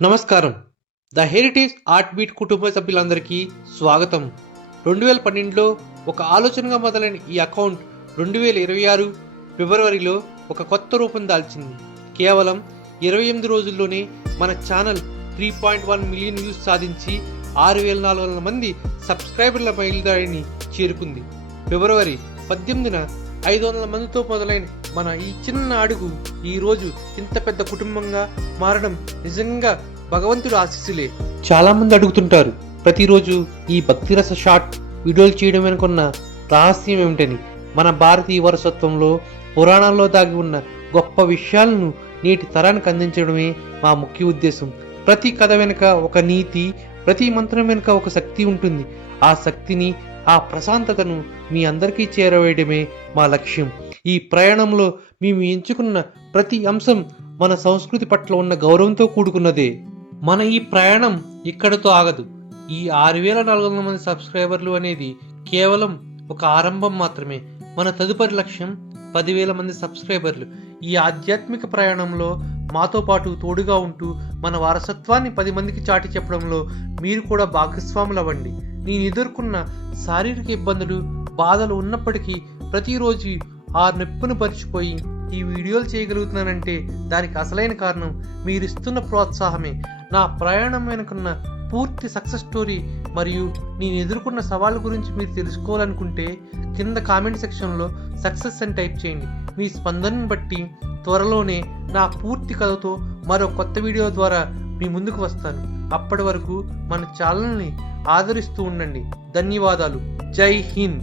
నమస్కారం. The heritage art beat కుటుంబ సభ్యులందరికీ స్వాగతం. 2012లో ఒక ఆలోచనగా మొదలైన ఈ అకౌంట్ 2026 ఫిబ్రవరిలో ఒక కొత్త రూపం దాల్చింది. కేవలం 28 రోజుల్లోనే మన ఛానల్ 3.1 మిలియన్ వ్యూస్ సాధించి 6,400 మంది సబ్స్క్రైబర్ల మైలురాయిని చేరుకుంది. ఫిబ్రవరి 18న 500 మందితో మొదలైన మన ఈ చిన్న అడుగు ఈరోజు ఇంత పెద్ద కుటుంబంగా మారడం నిజంగా భగవంతుడు ఆశీస్సులే. చాలా మంది అడుగుతుంటారు, ప్రతిరోజు ఈ భక్తిరస షార్ట్ వీడియోలు చేయడం వెనుకున్న రహస్యం ఏమిటని. మన భారతీయ వారసత్వంలో పురాణాల్లో దాగి ఉన్న గొప్ప విషయాలను నేటి తరానికి అందించడమే మా ముఖ్య ఉద్దేశం. ప్రతి కథ వెనుక ఒక నీతి, ప్రతి మంత్రం వెనుక ఒక శక్తి ఉంటుంది. ఆ శక్తిని, ఆ ప్రశాంతతను మీ అందరికీ చేరవేయడమే మా లక్ష్యం. ఈ ప్రయాణంలో మేము ఎంచుకున్న ప్రతి అంశం మన సంస్కృతి పట్ల ఉన్న గౌరవంతో కూడుకున్నదే. మన ఈ ప్రయాణం ఇక్కడితో ఆగదు. ఈ 6,400 మంది సబ్స్క్రైబర్లు అనేది కేవలం ఒక ఆరంభం మాత్రమే. మన తదుపరి లక్ష్యం 10,000 మంది సబ్స్క్రైబర్లు. ఈ ఆధ్యాత్మిక ప్రయాణంలో మాతో పాటు తోడుగా ఉంటూ మన వారసత్వాన్ని 10 మందికి చాటి చెప్పడంలో మీరు కూడా భాగస్వాములు అవ్వండి. నేను ఎదుర్కొన్న శారీరక ఇబ్బందులు, బాధలు ఉన్నప్పటికీ ప్రతిరోజు ఆ నొప్పిని పరిచిపోయి ఈ వీడియోలు చేయగలుగుతున్నానంటే దానికి అసలైన కారణం మీరిస్తున్న ప్రోత్సాహమే. నా ప్రయాణం వెనుకున్న పూర్తి సక్సెస్ స్టోరీ మరియు నేను ఎదుర్కొన్న సవాళ్ళ గురించి మీరు తెలుసుకోవాలనుకుంటే కింద కామెంట్ సెక్షన్లో సక్సెస్ అని టైప్ చేయండి. మీ స్పందనను బట్టి త్వరలోనే నా పూర్తి కథతో మరో కొత్త వీడియో ద్వారా మీ ముందుకు వస్తాను. అప్పటి వరకు మన ఛానల్ని ఆదరిస్తూ ఉండండి. ధన్యవాదాలు. జై హింద్.